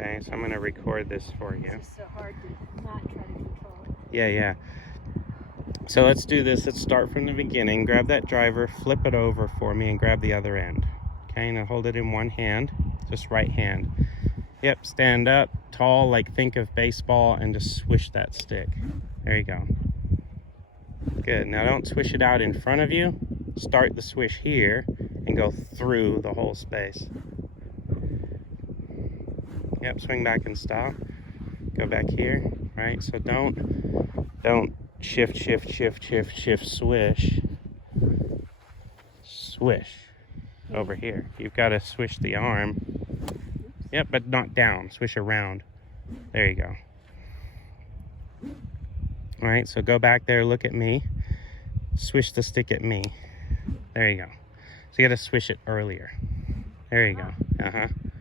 Okay, so I'm going to record this for you. It's just so hard to not try to control it. Yeah. So let's do this. Let's start from the beginning. Grab that driver, flip it over for me, and grab the other end. Okay, now hold it in one hand, just right hand. Yep, stand up, tall, like think of baseball, and just swish that stick. There you go. Good. Now don't swish it out in front of you. Start the swish here and go through the whole space. Yep, swing back and stop. Go back here, right? So don't shift, swish. Swish over here. You've got to swish the arm. Yep, but not down. Swish around. There you go. All right, so go back there, look at me. Swish the stick at me. There you go. So you got to swish it earlier. There you go.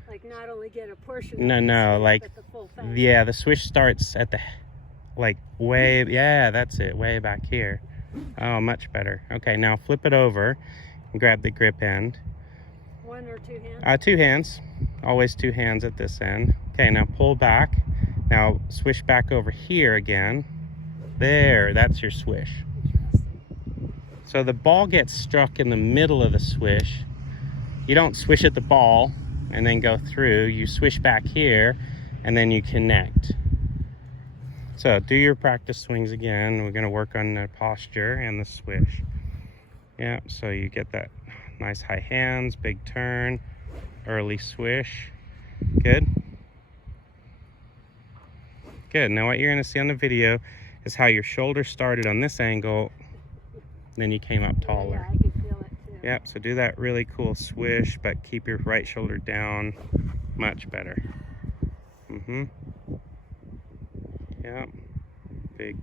Like not only get a portion. No, like, but the full thing. Yeah, the swish starts at the, like, way, yeah, that's it, way back here. Oh, much better. Okay, now flip it over and grab the grip end. One or two hands? 2 hands. Always 2 hands at this end. Okay, now pull back. Now swish back over here again. There, that's your swish. So the ball gets struck in the middle of the swish. You don't swish at the ball and then go through. You swish back here and then you connect. So do your practice swings again. We're going to work on the posture and the swish. Yeah, so you get that nice high hands, big turn, early swish. Good. Good. Now what you're going to see on the video is how your shoulder started on this angle, then you came up taller. Yeah, I can feel it too. Yep, so do that really cool swish, but keep your right shoulder down. Much better. Yep. Big.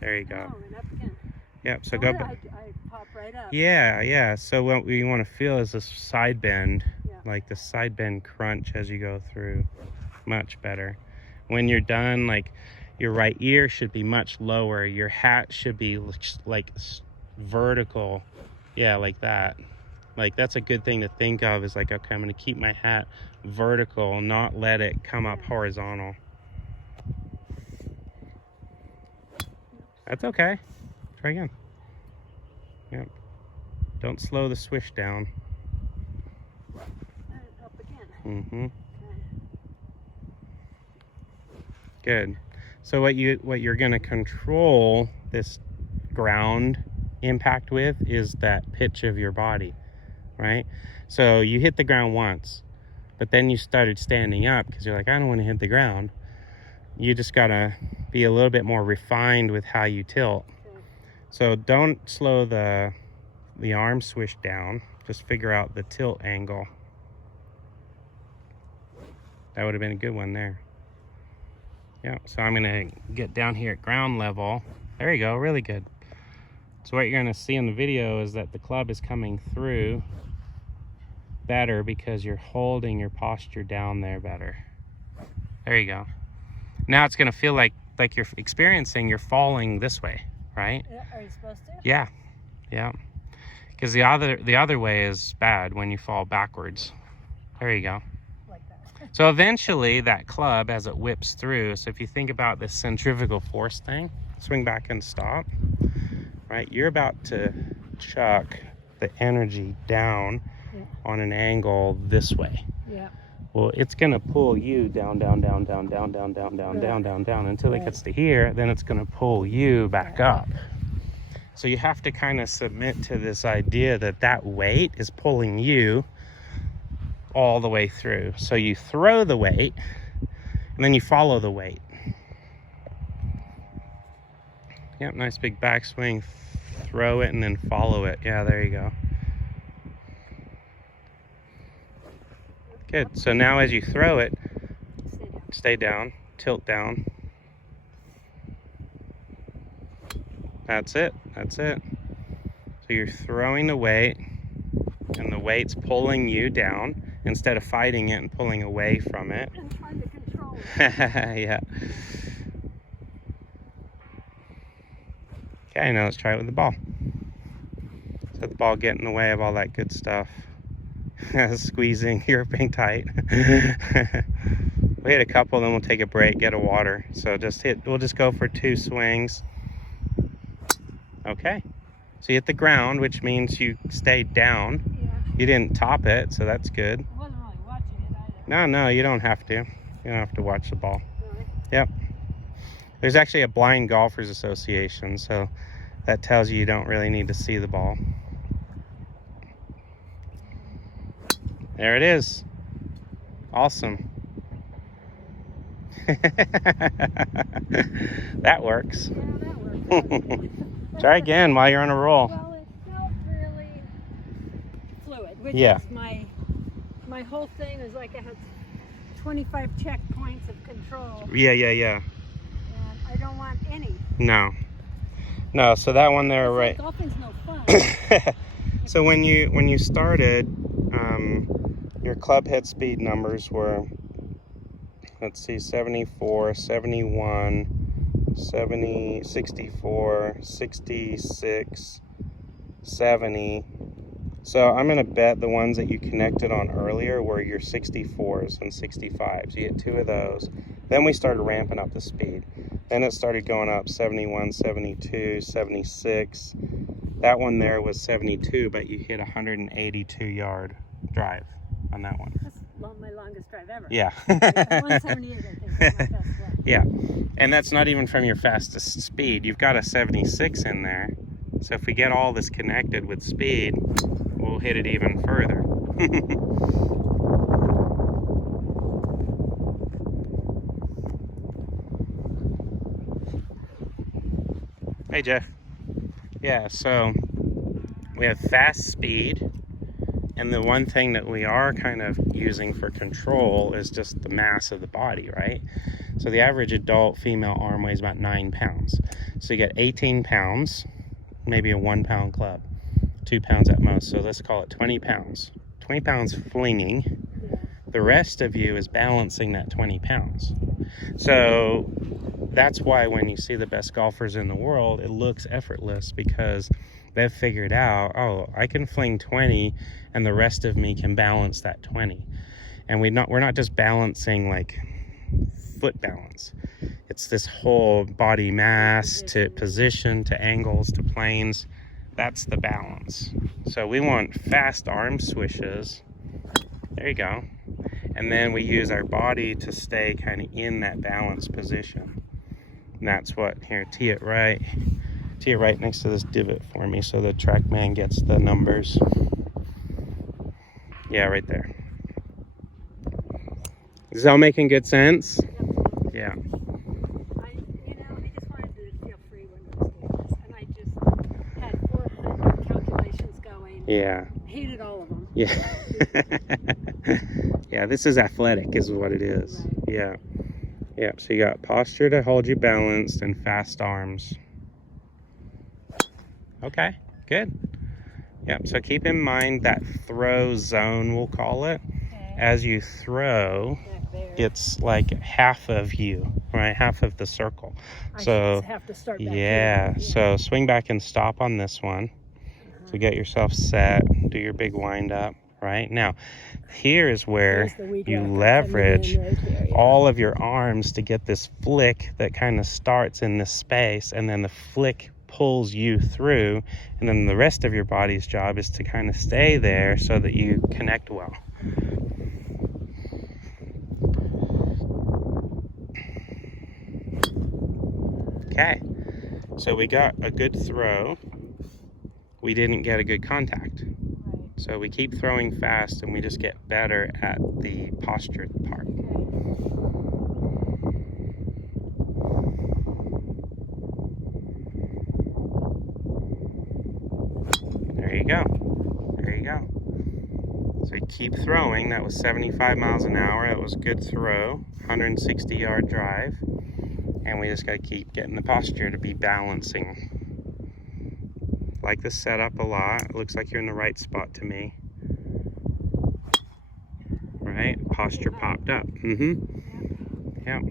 There you go. Oh, and up again. Yep, so Oh, go yeah, back. I pop right up. Yeah. So what we want to feel is this side bend, Yeah. like the side bend crunch as you go through. Much better. When you're done, like, your right ear should be much lower. Your hat should be like vertical. Yeah, like that. Like, that's a good thing to think of, is like, okay, I'm going to keep my hat vertical, not let it come up horizontal. That's okay. Try again. Yep. Don't slow the swish down. Up again. Okay. Okay. Good. So what you're going to control this ground impact with is that pitch of your body, right? So you hit the ground once, but then you started standing up because you're like, I don't want to hit the ground. You just got to be a little bit more refined with how you tilt. Okay. So don't slow the arm swish down. Just figure out the tilt angle. That would have been a good one there. Yeah, so I'm gonna get down here at ground level. There you go, really good. So what you're gonna see in the video is that the club is coming through better because you're holding your posture down there better. There you go. Now it's gonna feel like you're experiencing you're falling this way, right? Yeah, are you supposed to? Yeah. Because the other way is bad, when you fall backwards. There you go. So eventually that club, as it whips through, so if you think about this centrifugal force thing, swing back and stop, right? You're about to chuck the energy down on an angle this way. Yeah. Well, it's gonna pull you down until it gets to here, then it's gonna pull you back up. So you have to kind of submit to this idea that weight is pulling you all the way through. So you throw the weight and then you follow the weight. Yep, nice big backswing. Throw it and then follow it. Yeah, there you go. Good. So now as you throw it, stay down, tilt down. That's it. So you're throwing the weight and the weight's pulling you down instead of fighting it and pulling away from it. I'm trying to control it. Yeah. Okay, now let's try it with the ball. Let the ball get in the way of all that good stuff. Squeezing, gripping tight. We hit a couple, then we'll take a break, get a water. So we'll just go for 2 swings. Okay. So you hit the ground, which means you stayed down. Yeah. You didn't top it, so that's good. I wasn't really watching it either. No, you don't have to. You don't have to watch the ball. Really? Yep. There's actually a blind golfers association, so that tells you don't really need to see the ball. There it is. Awesome. That works. Yeah, that worked. Try again while you're on a roll. Well, it felt really fluid, which Yeah. is my whole thing is like I had 25 checkpoints of control, Yeah. and I don't want any. No, so that one there, right? Golfing's no fun. So when you started, your club head speed numbers were, let's see, 74, 71, 70, 64, 66, 70. So I'm going to bet the ones that you connected on earlier were your 64s and 65s. You get 2 of those. Then we started ramping up the speed. Then it started going up 71, 72, 76. That one there was 72, but you hit a 182-yard drive on that one. That's my longest drive ever. Yeah. 178, I think, is my best one. Yeah. And that's not even from your fastest speed. You've got a 76 in there. So if we get all this connected with speed, we'll hit it even further. Hey, Jeff. Yeah, so we have fast speed, and the one thing that we are kind of using for control is just the mass of the body, right? So the average adult female arm weighs about 9 pounds. So you get 18 pounds, maybe a 1 pound club, 2 pounds at most. So let's call it 20 pounds. 20 pounds flinging. Yeah. The rest of you is balancing that 20 pounds. So that's why when you see the best golfers in the world, it looks effortless, because they've figured out, oh, I can fling 20 and the rest of me can balance that 20. And we're not just balancing like foot balance. It's this whole body mass to position, to angles, to planes. That's the balance. So we want fast arm swishes. There you go. And then we use our body to stay kind of in that balanced position. And that's what, here, tee it right next to this divot for me so the TrackMan gets the numbers. Yeah, right there. Is this all making good sense? Yeah. I just wanted to feel free when I was doing this, and I just had 400 calculations going. Yeah. Hated all of them. Yeah. Yeah, this is athletic is what it is. Right. Yeah. Yeah, so you got posture to hold you balanced and fast arms. Okay, good. Yep, so keep in mind that throw zone, we'll call it. Okay. As you throw, Back there. it's like half of you, right? Half of the circle. I So, should have to start back yeah, here. so swing back and stop on this one. So get yourself set, do your big wind up, right? Now, here is where There's the weed you whacker coming leverage in right here, yeah. all of your arms to get this flick that kind of starts in this space, and then the flick pulls you through, and then the rest of your body's job is to kind of stay there so that you connect well. Okay, so we got a good throw. We didn't get a good contact. Right. So we keep throwing fast and we just get better at the posture part. There you go. There you go. So we keep throwing. That was 75 miles an hour. That was a good throw. 160-yard drive. And we just got to keep getting the posture to be balancing. Like the setup a lot. It looks like you're in the right spot to me. Right? Posture popped up. Yep.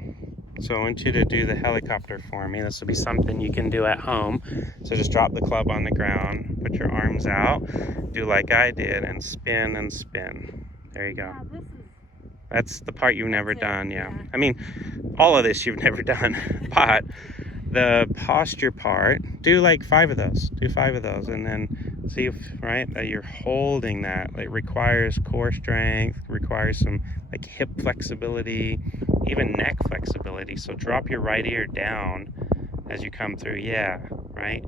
So I want you to do the helicopter for me. This will be something you can do at home. So just drop the club on the ground, put your arms out, do like I did, and spin and spin. There you go. Yeah, this is, That's the part you've never done, yeah. yeah. I mean, all of this you've never done, but the posture part, do like 5 of those. Do 5 of those, and then see if, right, that you're holding that. It requires core strength, requires some like hip flexibility, even neck flexibility. So drop your right ear down as you come through, yeah, right?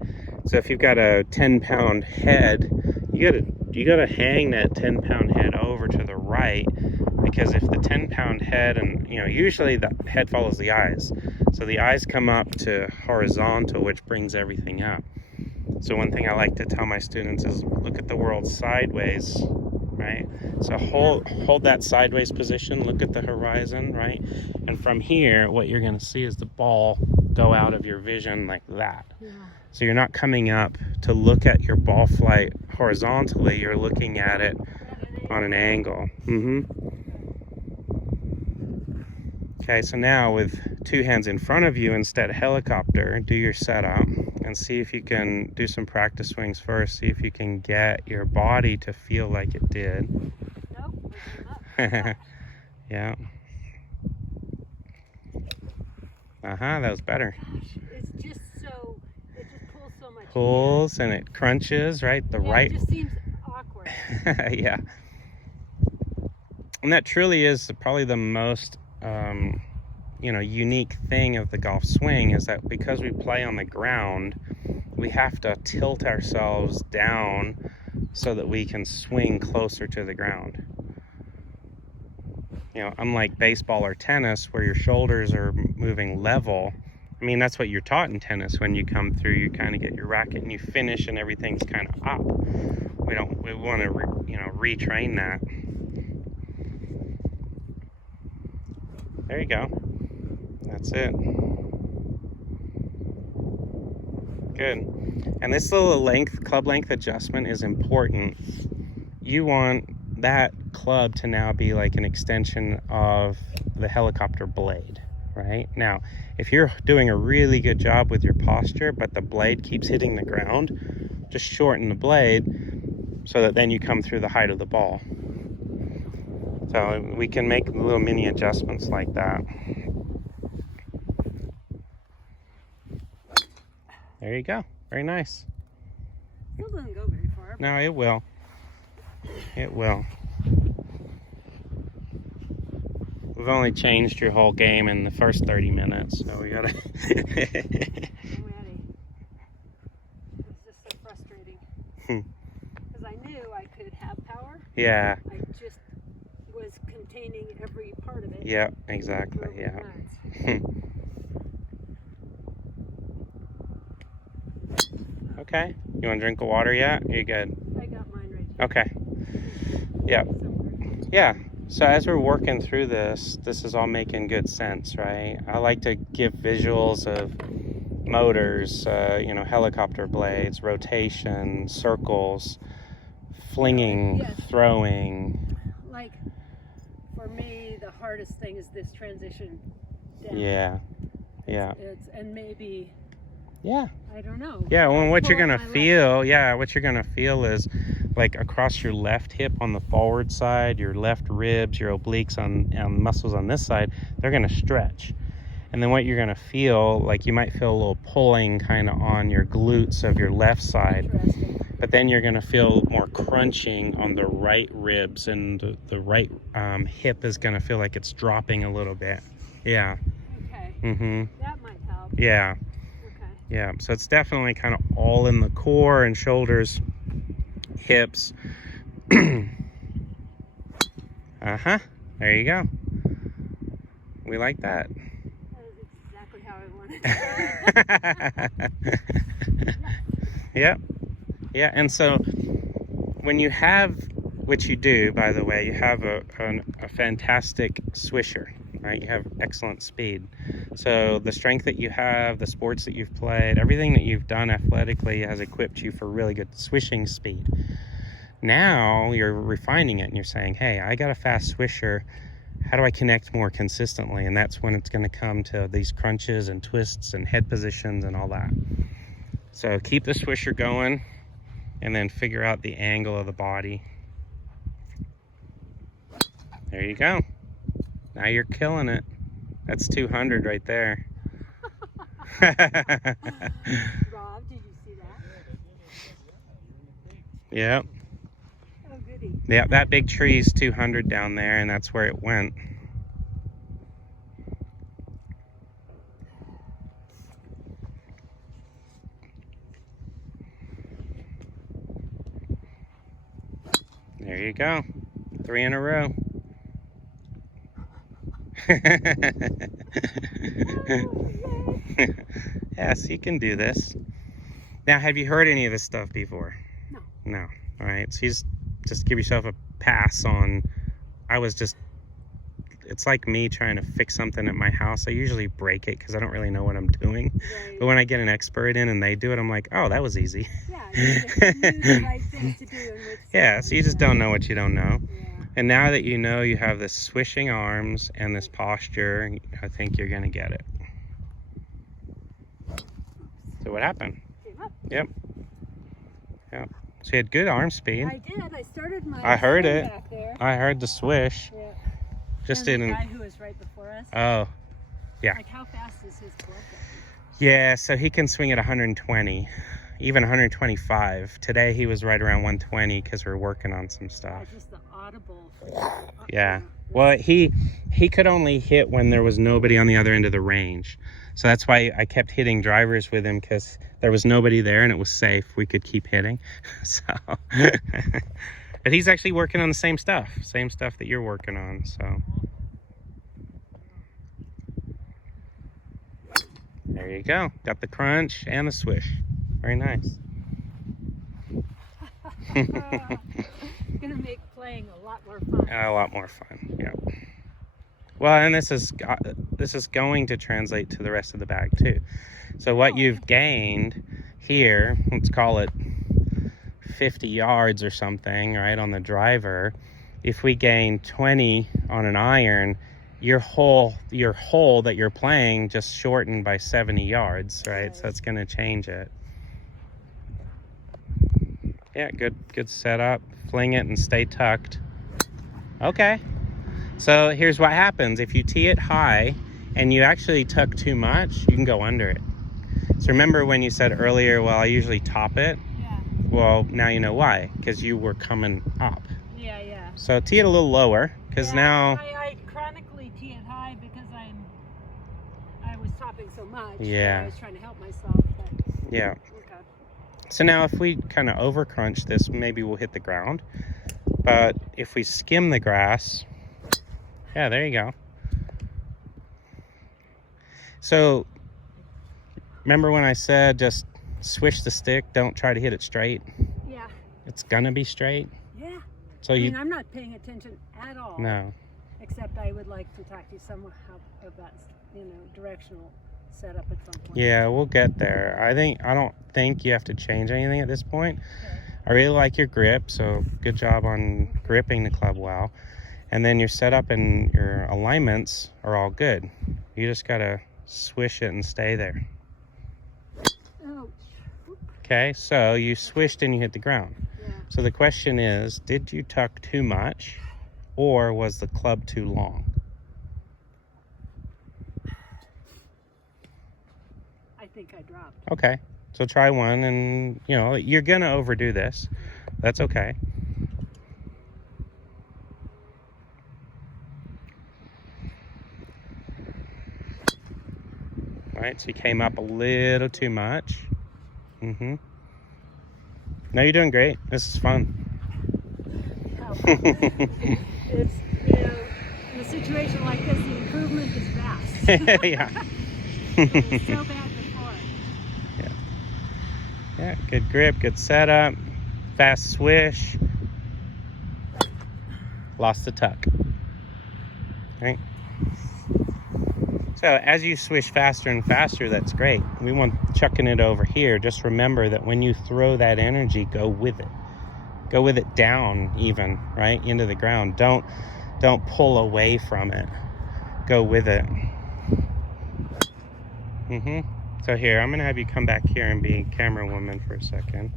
So if you've got a 10-pound head, you gotta hang that 10-pound head over to the right, because if the 10-pound head, and usually the head follows the eyes, so the eyes come up to horizontal, which brings everything up. So one thing I like to tell my students is look at the world sideways, right? So hold that sideways position, look at the horizon, right? And from here, what you're gonna see is the ball go out of your vision like that. yeah. So you're not coming up to look at your ball flight horizontally, you're looking at it on an angle. Okay, so now with 2 hands in front of you instead of helicopter, do your setup and see if you can do some practice swings first. See if you can get your body to feel like it did. Nope, I gave up. Yeah. That was better. Gosh, it's just so, it just pulls so much. Pulls and it crunches, right? It just seems awkward. Yeah. And that truly is probably the most unique thing of the golf swing, is that because we play on the ground, we have to tilt ourselves down so that we can swing closer to the ground. Unlike baseball or tennis where your shoulders are moving level. I mean, that's what you're taught in tennis. When you come through, you kind of get your racket and you finish and everything's kind of up. We want to retrain that. There you go. That's it. Good. And this little club length adjustment is important. You want that club to now be like an extension of the helicopter blade, right? Now, if you're doing a really good job with your posture, but the blade keeps hitting the ground, just shorten the blade so that then you come through the height of the ball. So we can make little mini adjustments like that. There you go. Very nice. Still doesn't go very far. No, it will. It will. We've only changed your whole game in the first 30 minutes, so we gotta... I'm ready. It's just so frustrating. Because I knew I could have power. Yeah. I just was containing every part of it. Yeah, exactly, yeah. Okay. You want to drink of water yet? You're good. I got mine right here. Okay. Yeah. Yeah. So as we're working through this is all making good sense, right? I like to give visuals of motors, helicopter blades, rotation, circles, flinging, Yes. throwing. Like, for me, the hardest thing is this transition down. Yeah. Yeah. And maybe, Yeah. I don't know. Yeah, well, what you're Pull gonna up my feel, what you're gonna feel is like across your left hip on the forward side, your left ribs, your obliques on muscles on this side, they're gonna stretch. And then what you're gonna feel, like you might feel a little pulling kind of on your glutes of your left side, Interesting. but then you're gonna feel more crunching on the right ribs, and the right hip is gonna feel like it's dropping a little bit. Yeah. Okay. That might help. Yeah. Okay. Yeah, so it's definitely kind of all in the core and shoulders, hips. There you go. We like that. That is exactly how I wanted it. Yep. Yeah, and so when you have, which you do, by the way, you have a fantastic swisher, right? You have excellent speed. So the strength that you have, the sports that you've played, everything that you've done athletically has equipped you for really good swishing speed. Now you're refining it and you're saying, hey, I got a fast swisher. how do I connect more consistently? And that's when it's going to come to these crunches and twists and head positions and all that. So keep the swisher going and then figure out the angle of the body. There you go. Now you're killing it. That's 200 right there. Rob, did you see that? Yep. Oh, goody. Yeah, that big tree is 200 down there, and that's where it went. There you go. 3 in a row. Yes, you can do this. Now, have you heard any of this stuff before? No. No. All right. So you just give yourself a pass on. It's like me trying to fix something at my house. I usually break it because I don't really know what I'm doing. Right. But when I get an expert in and they do it, I'm like, oh, that was easy. Yeah, you knew the right thing to do. And Yeah, so you just don't know what you don't know. Yeah. And now that you know you have this swishing arms and this posture, I think you're going to get it. So what happened? Came up. Yep. Yep. So you had good arm speed. I did. I started my I heard swing it. back there. I heard the swish. Yeah. Just and didn't. the guy who was right before us. Oh, yeah. Like, how fast is his club? Yeah, so he can swing at 120, even 125. Today he was right around 120 because we're working on some stuff. Just the audible. Yeah. Well, he could only hit when there was nobody on the other end of the range. So that's why I kept hitting drivers with him, because there was nobody there and it was safe. We could keep hitting. So, but he's actually working on the same stuff that you're working on. So there you go. Got the crunch and the swish. Very nice. Gonna make playing a lot more fun. A lot more fun. Yeah. Well, and this is going to translate to the rest of the bag too. So what you've gained here, let's call it 50 yards or something, right, on the driver. If we gain 20 on an iron, your hole that you're playing just shortened by 70 yards, right? So it's going to change it. Yeah, good setup. Fling it and stay tucked. Okay. So here's what happens. If you tee it high and you actually tuck too much, you can go under it. So remember when you said earlier, well, I usually top it? Yeah. Well, now you know why, because you were coming up. Yeah, yeah. So tee it a little lower, because now... I chronically tee it high because I was topping so much. Yeah. I was trying to help myself. But, Yeah. okay. So now if we kind of over crunch this, maybe we'll hit the ground. But if we skim the grass, yeah, there you go. So remember when I said just swish the stick, don't try to hit it straight? Yeah. It's gonna be straight. Yeah. So I mean, I'm not paying attention at all. No. Except I would like to talk to you somehow about, directional setup at some point. Yeah, we'll get there. I don't think you have to change anything at this point. Okay. I really like your grip, so good job on gripping the club well. And then your setup and your alignments are all good. You just gotta swish it and stay there. Oh. Okay, so you swished and you hit the ground. Yeah. So the question is, did you tuck too much or was the club too long? I think I dropped. Okay, so try one, and you're gonna overdo this. That's okay. All right, so you came up a little too much. No, you're doing great. This is fun. It's, in a situation like this, the improvement is vast. Yeah. It was so bad before. Yeah, good grip, good setup, fast swish. Lost the tuck. Right. So as you swish faster and faster, that's great. We want chucking it over here. Just remember that when you throw that energy, go with it. Go with it down even, right, into the ground. Don't Don't pull away from it. Go with it. So here, I'm gonna have you come back here and be camera woman for a second.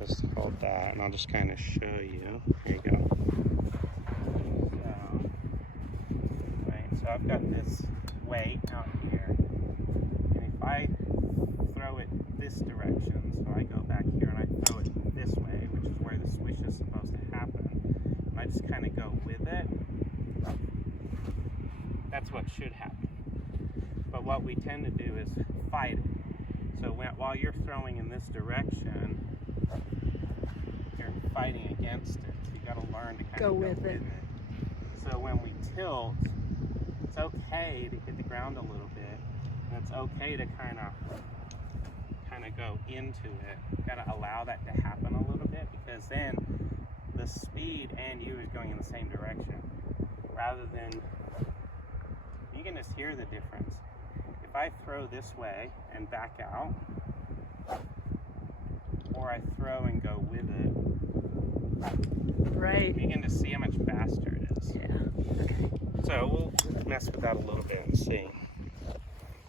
Just hold that, and I'll just kind of show you. Here you go. So I've got this weight out here, and if I throw it this direction, so I go back here and I throw it this way, which is where the swish is supposed to happen, and I just kind of go with it, that's what should happen. But what we tend to do is fight it. So while you're throwing in this direction, you're fighting against it. So you got to learn to kind of go with it. So when we tilt, it's okay to hit the ground a little bit, and it's okay to kind of go into it. You got to allow that to happen a little bit, because then the speed and you is going in the same direction, rather than, you can just hear the difference. If I throw this way and back out, or I throw and go with it, right, you can just see how much faster it is. Yeah. Okay. So we'll mess with that a little bit and see.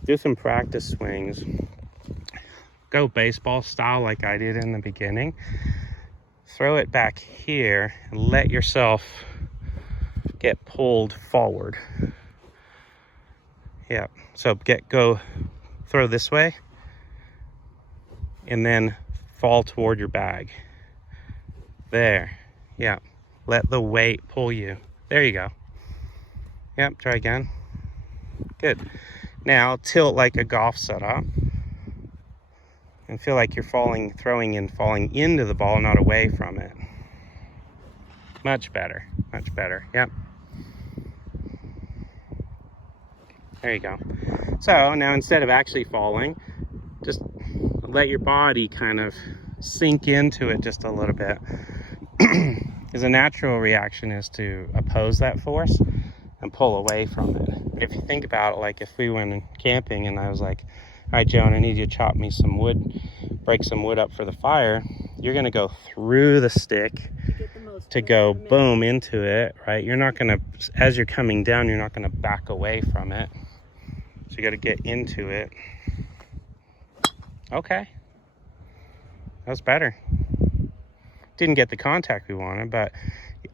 Do some practice swings. Go baseball style like I did in the beginning. Throw it back here and let yourself get pulled forward. Yeah, so throw this way and then fall toward your bag. There, yeah. Let the weight pull you. There you go. Yep, try again. Good. Now tilt like a golf setup and feel like you're falling into the ball, not away from it. Much better, much better. Yep. There you go. So now instead of actually falling, just let your body kind of sink into it just a little bit. Because a natural reaction is to oppose that force and pull away from it. But if you think about it, like if we went camping and I was like, all right, Joan, I need you to chop me some wood, break some wood up for the fire, you're gonna go through the stick to go boom into it, right? You're not gonna, as you're coming down, you're not gonna back away from it. So you gotta get into it. Okay, that was better. Didn't get the contact we wanted, but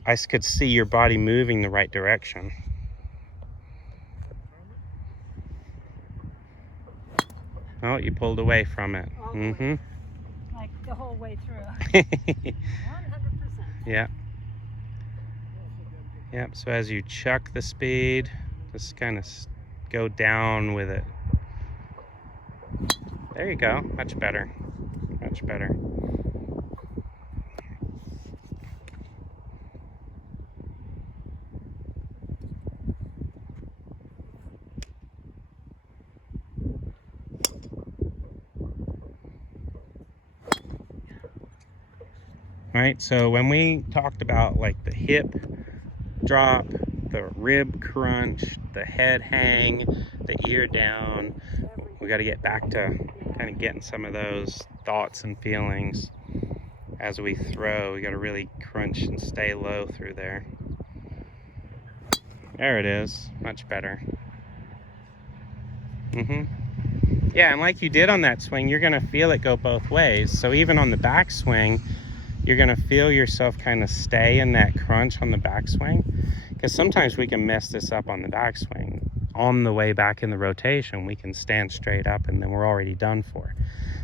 I could see your body moving the right direction. Oh, you pulled away from it. Like the whole way through. 100%. Yeah. Yep, so as you chuck the speed, just kind of go down with it. There you go, much better, much better. Right, so when we talked about like the hip drop, the rib crunch, the head hang, the ear down, we got to get back to kind of getting some of those thoughts and feelings as we throw. We got to really crunch and stay low through there. There it is, much better. Yeah, and like you did on that swing, you're gonna feel it go both ways. So even on the backswing, you're gonna feel yourself kind of stay in that crunch on the backswing, because sometimes we can mess this up on the backswing. On the way back in the rotation, we can stand straight up and then we're already done for.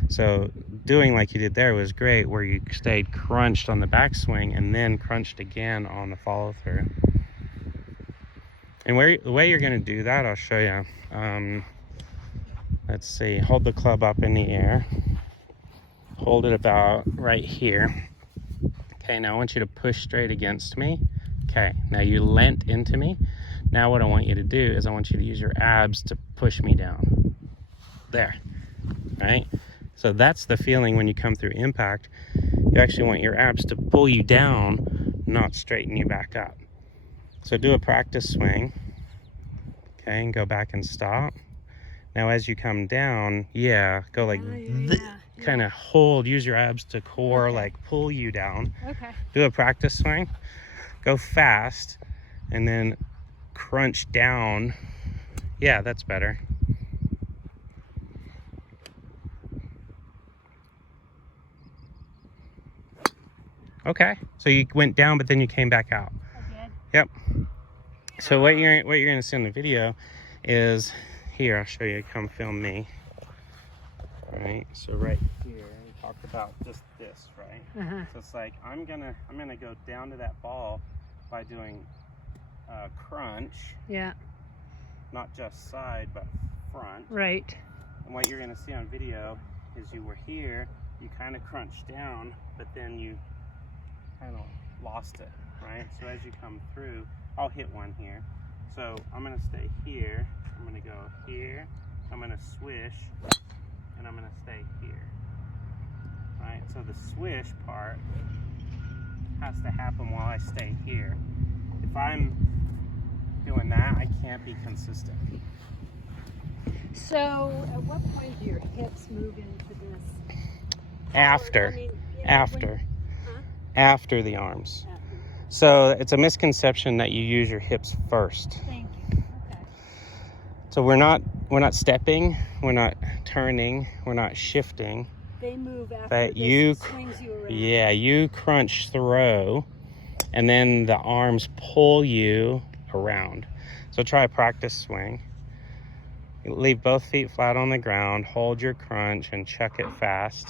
So doing like you did there was great, where you stayed crunched on the backswing and then crunched again on the follow through. And the way you're gonna do that, I'll show you. Let's see, hold the club up in the air. Hold it about right here. Okay, now I want you to push straight against me. Okay, now you leant into me. Now what I want you to do is I want you to use your abs to push me down. There, right? So that's the feeling when you come through impact. You actually want your abs to pull you down, not straighten you back up. So do a practice swing. Okay, and go back and stop. Now as you come down, yeah, go like kind of hold, use your abs to core, like pull you down. Okay. Do a practice swing, go fast, and then crunch down. Yeah, that's better. Okay, so you went down, but then you came back out. I did. Yep. So what you're gonna see in the video is here. I'll show you. Come film me. All right. So right here, we talked about just this, right? So it's like I'm gonna go down to that ball by doing crunch. Yeah. Not just side, but front. Right. And what you're gonna see on video is you were here, you kind of crunched down, but then you kind of lost it, right? So as you come through, I'll hit one here. So I'm gonna stay here, I'm gonna go here, I'm gonna swish, and I'm gonna stay here, right? So the swish part has to happen while I stay here. If I'm doing that, I can't be consistent. So at what point do your hips move into this? After. I mean, After. Huh? After the arms. After. So it's a misconception that you use your hips first. Thank you. Okay. So we're not stepping, we're not turning, we're not shifting. They move after But this swings you around. Yeah, you crunch throw, and then the arms pull you around. So try a practice swing. Leave both feet flat on the ground, hold your crunch, and chuck it fast.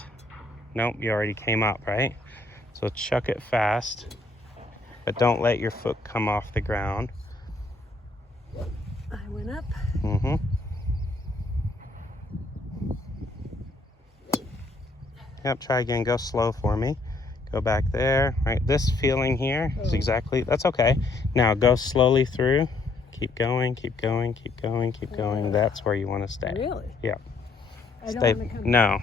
Nope, you already came up, right? So chuck it fast, but don't let your foot come off the ground. I went up. Mm-hmm. Yep, try again, go slow for me. Go back there, right? This feeling here is exactly, that's okay. Now go slowly through. Keep going, keep going, keep going, keep going. That's where you want to stay. Really? Yeah. I don't want to come No.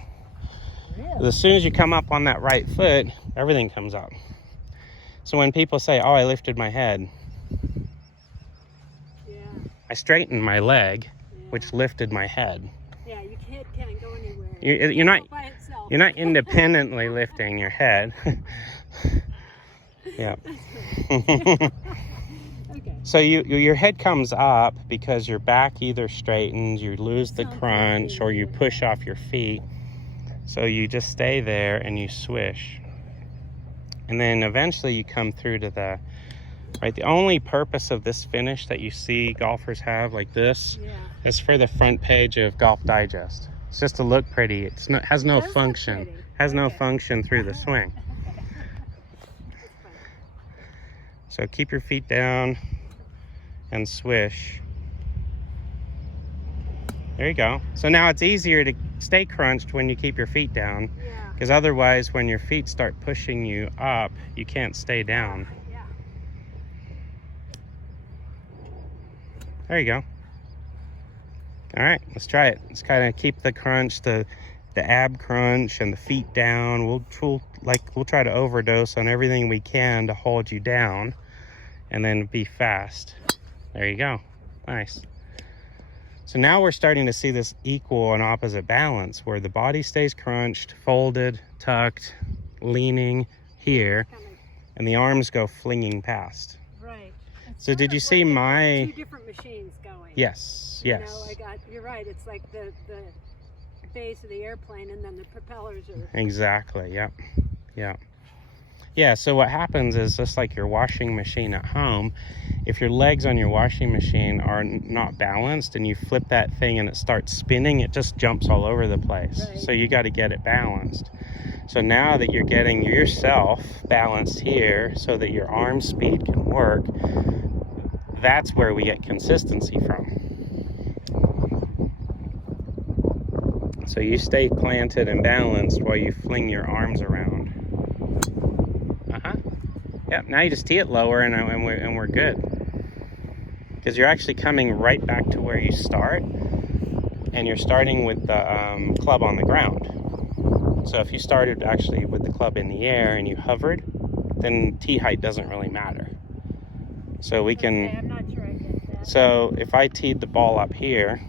Really? As soon as you come up on that right foot, everything comes up. So when people say, oh, I lifted my head, Yeah. I straightened my leg, Yeah. which lifted my head. Yeah, your head can't go anywhere. You're not by itself. You're not independently lifting your head. Yeah. Okay. So your head comes up because your back either straightens, you lose the Something. crunch, or you push off your feet. So you just stay there and you swish. And then eventually you come through to the, right, the only purpose of this finish that you see golfers have like this is for the front page of Golf Digest. It's just to look pretty. It's not, has no function. Has no function through the swing. So keep your feet down and swish. There you go. So now it's easier to stay crunched when you keep your feet down, because otherwise when your feet start pushing you up, you can't stay down. Yeah. There you go. All right, let's try it. Let's kind of keep the crunch, the ab crunch and the feet down. We'll try to overdose on everything we can to hold you down, and then be fast. There you go. Nice. So now we're starting to see this equal and opposite balance where the body stays crunched, folded, tucked, leaning here, and the arms go flinging past. Right. So did you see my... Two different machines going. Yes, yes. You know, you're right. It's like the base of the airplane, and then the propellers are... Exactly, yep. Yeah. Yeah, so what happens is just like your washing machine at home, if your legs on your washing machine are not balanced and you flip that thing and it starts spinning, it just jumps all over the place. Right. So you got to get it balanced. So now that you're getting yourself balanced here so that your arm speed can work, that's where we get consistency from. So you stay planted and balanced while you fling your arms around. Yep, now you just tee it lower and we're good. Because you're actually coming right back to where you start, and you're starting with the club on the ground. So if you started actually with the club in the air and you hovered, then tee height doesn't really matter. So we can... Okay, I'm not sure I get that. So if I teed the ball up here,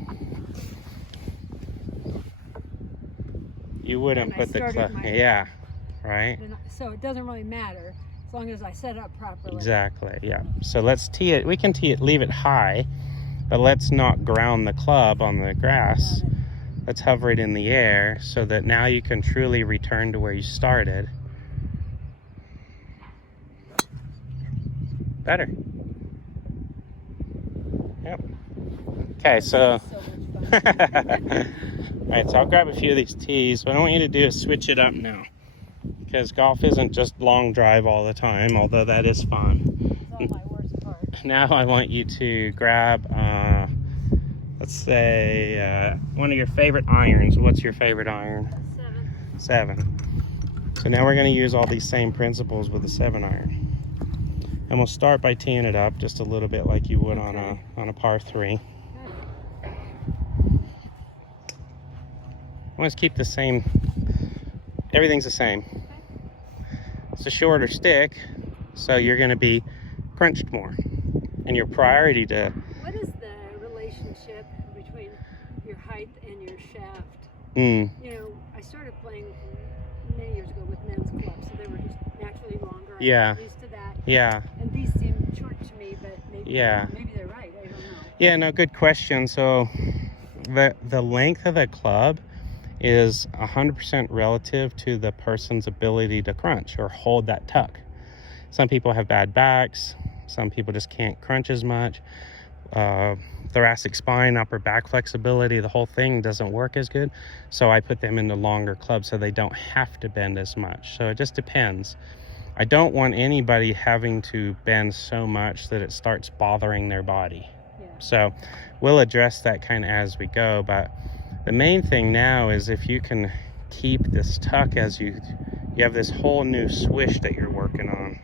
you wouldn't put the club... Yeah, right? So it doesn't really matter. As long as I set up properly. Exactly, yeah. So let's tee it. We can tee it, leave it high, but let's not ground the club on the grass. Got it. Let's hover it in the air so that now you can truly return to where you started. Better. Yep. Okay, so So much fun. all right, so I'll grab a few of these tees. What I want you to do is switch it up now, because golf isn't just long drive all the time, although that is fun. It's all my worst part. Now I want you to grab, let's say, one of your favorite irons. What's your favorite iron? 7. 7. So now we're going to use all these same principles with the 7 iron. And we'll start by teeing it up just a little bit like you would on a par 3. Let's keep the same, everything's the same. It's a shorter stick, so you're going to be crunched more. And your priority to... What is the relationship between your height and your shaft? Mm, You know, I started playing many years ago with men's clubs, so they were just naturally longer. Yeah. I'm used to that. yeah, And these seem short to me, but maybe, Yeah. maybe they're right. I don't know. yeah, no, good question. So the length of the club is 100% relative to the person's ability to crunch or hold that tuck. Some people have bad backs. Some people just can't crunch as much. Thoracic spine, upper back flexibility, the whole thing doesn't work as good. So I put them into longer clubs so they don't have to bend as much. So it just depends. I don't want anybody having to bend so much that it starts bothering their body. Yeah. So we'll address that kind of as we go. But the main thing now is if you can keep this tuck as you have this whole new swish that you're working on.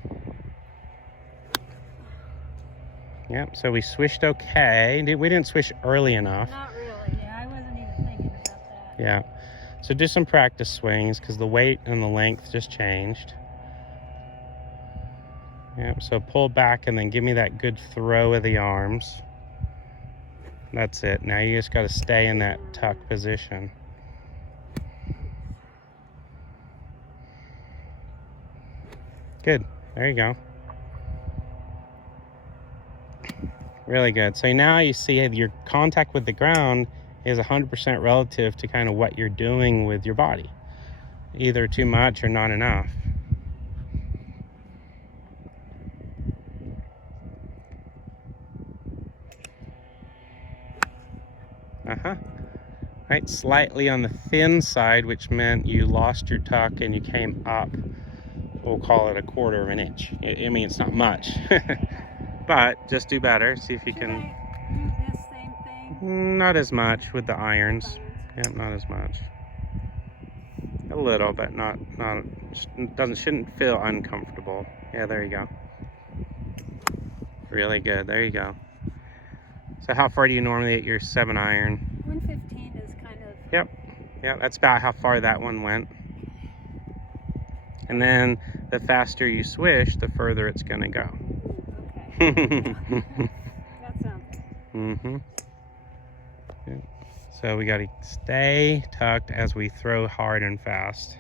Yep, so we swished okay. We didn't swish early enough. Not really. Yeah, I wasn't even thinking about that. Yeah, so do some practice swings because the weight and the length just changed. Yep, so pull back and then give me that good throw of the arms. That's it. Now you just got to stay in that tuck position. Good. There you go. Really good. So now you see your contact with the ground is 100% relative to kind of what you're doing with your body. Either too much or not enough. Right, slightly on the thin side, which meant you lost your tuck and you came up, we'll call it 1/4 of an inch. I mean, it's not much, but just do better. See if you Should can. I do this same thing? Not as much with the irons. Irons? Yeah, not as much. A little, but not shouldn't feel uncomfortable. Yeah, there you go. Really good. There you go. So how far do you normally hit your 7 iron? 115 is kind of... Yep. Yeah, that's about how far that one went. And then the faster you swish, the further it's going to go. Ooh, okay. That sounds good. Mm-hmm. Yeah. So we got to stay tucked as we throw hard and fast.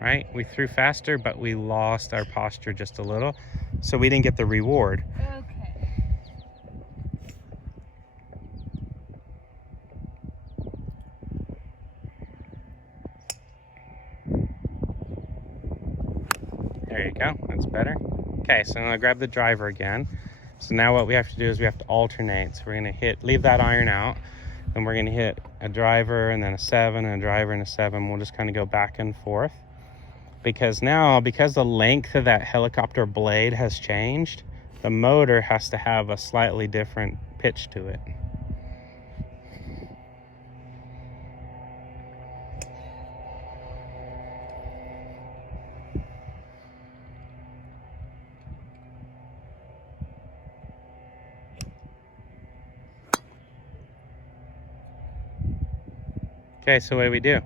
Right? We threw faster, but we lost our posture just a little. So we didn't get the reward. Okay. There you go. That's better. Okay, so now grab the driver again. So now what we have to do is we have to alternate. So we're going to leave that iron out, and we're going to hit a driver and then a 7 and a driver and a 7. We'll just kind of go back and forth. Because now, because the length of that helicopter blade has changed, the motor has to have a slightly different pitch to it. Okay, so what do we do?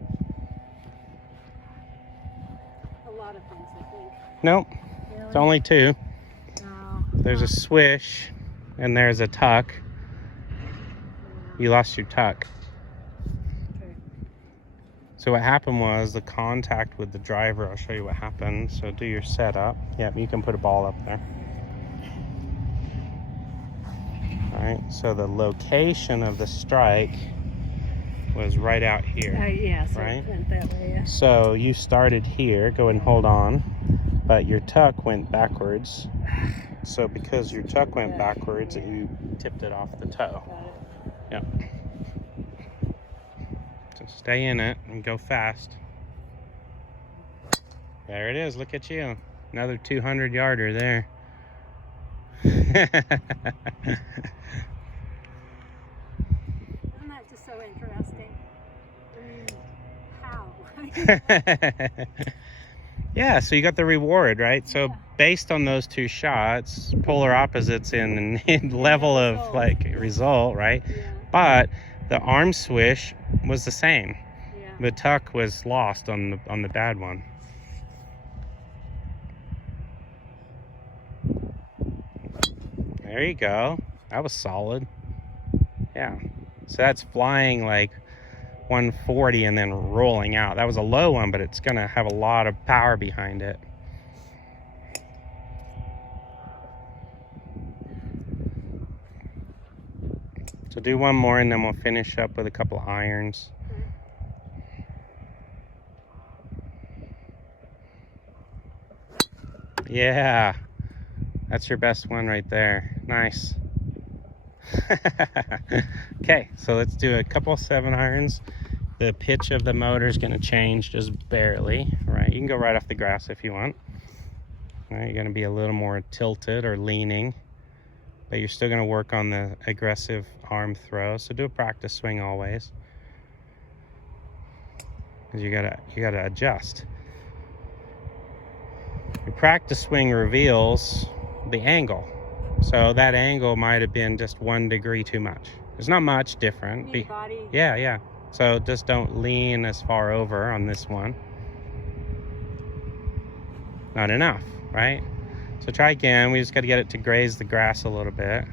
A lot of things, I think. Nope, Really? it's only 2. No. There's a swish and there's a tuck. You lost your tuck. Okay. So what happened was the contact with the driver, I'll show you what happened. So do your setup. Yep, you can put a ball up there. All right, so the location of the strike was right out here. Yeah, so right? it went that way, yeah. So you started here, go and hold on, but your tuck went backwards. So because your tuck went backwards, you tipped it off the toe. Got it. Yep. So stay in it and go fast. There it is, look at you. Another 200 yarder there. Isn't that just so interesting? How? Yeah, so you got the reward, right? So based on those two shots, polar opposites in level of like result, right? Yeah. But the arm swish was the same. Yeah. The tuck was lost on the bad one. There you go. That was solid. Yeah. So that's flying like 140 and then rolling out. That was a low one, but it's gonna have a lot of power behind it. So do one more and then we'll finish up with a couple of irons. Yeah, that's your best one right there. Nice. Okay, so let's do a couple 7-irons. The pitch of the motor is going to change just barely, right? You can go right off the grass if you want. All right, you're going to be a little more tilted or leaning, but you're still going to work on the aggressive arm throw. So do a practice swing always, because you gotta adjust. Your practice swing reveals the angle. So that angle might have been just 1 degree too much. There's not much different. Body. Yeah. So just don't lean as far over on this one. Not enough, right? So try again. We just got to get it to graze the grass a little bit.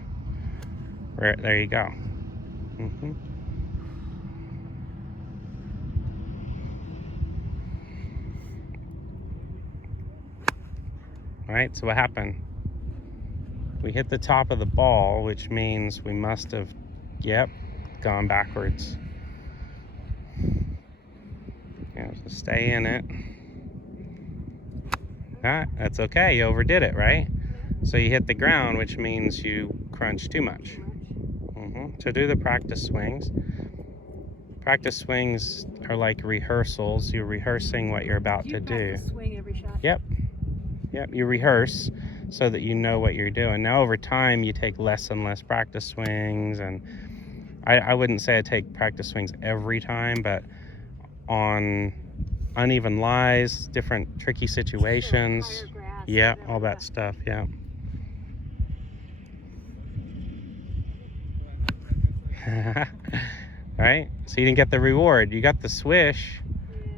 There you go. All right, so what happened? We hit the top of the ball, which means we must have, gone backwards. Yeah, so stay in it. That's okay, you overdid it, right? So you hit the ground, which means you crunched too much. So do the practice swings. Practice swings are like rehearsals. You're rehearsing what you're about to do. Swing every shot? Yep, you rehearse so that you know what you're doing. Now over time you take less and less practice swings, and I wouldn't say I take practice swings every time, but on uneven lies, different tricky situations, grass, all that stuff. Right, so you didn't get the reward. You got the swish,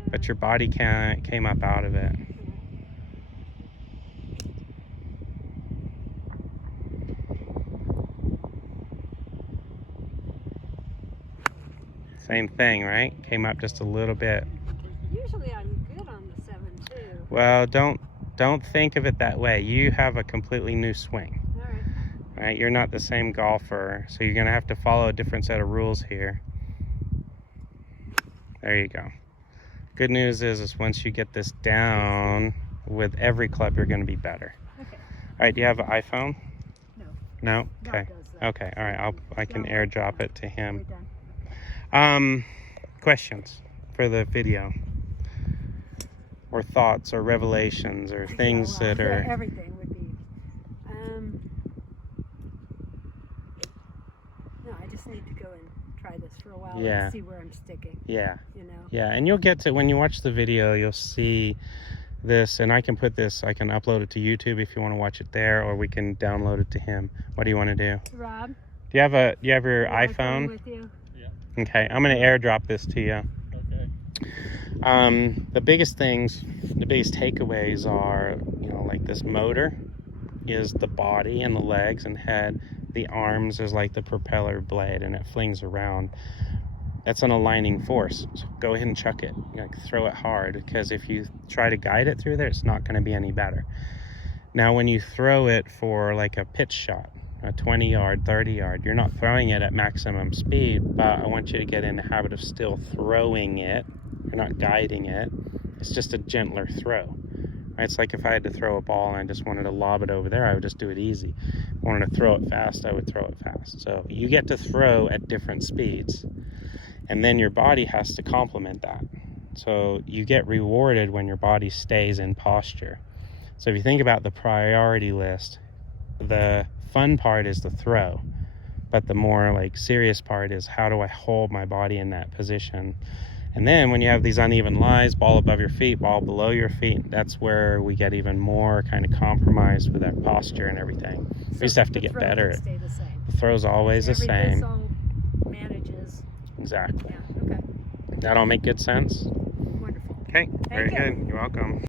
but your body came up out of it. Same thing, right? Came up just a little bit. Usually I'm good on the 7 too. Well, don't think of it that way. You have a completely new swing. All right. Right? You're not the same golfer, so you're gonna have to follow a different set of rules here. There you go. Good news is once you get this down with every club, you're gonna be better. Okay. All right, do you have an iPhone? No. No? Okay. God does that. Okay, all right, I can airdrop it to him. We're done. Questions for the video, or thoughts or revelations or things that are... Everything would be... no, I just need to go and try this for a while and see where I'm sticking. Yeah. You know? Yeah, and you'll get to, when you watch the video, you'll see this, and I can upload it to YouTube if you want to watch it there, or we can download it to him. What do you want to do? Rob? Do you have your iPhone? With you? Okay, I'm going to airdrop this to you. Okay. The biggest takeaways are, like this motor is the body and the legs and head. The arms is like the propeller blade, and it flings around. that's an aligning force. So go ahead and chuck it. Like, throw it hard, because if you try to guide it through there, it's not going to be any better. Now, when you throw it for like a pitch shot, a 20 yard, 30 yard, you're not throwing it at maximum speed, but I want you to get in the habit of still throwing it. You're not guiding it. It's just a gentler throw. It's like if I had to throw a ball and I just wanted to lob it over there, I would just do it easy. If I wanted to throw it fast, I would throw it fast. So you get to throw at different speeds, and then your body has to complement that. So you get rewarded when your body stays in posture. So if you think about the priority list, the fun part is the throw, but the more like serious part is, how do I hold my body in that position? And then when you have these uneven lies, ball above your feet, ball below your feet, that's where we get even more kind of compromised with our posture and everything. We just have to get better. Stay the same. The throw's always the same. This all manages. Exactly. Yeah. Okay. That all make good sense? Wonderful. Okay, very Thank you. good. You're welcome.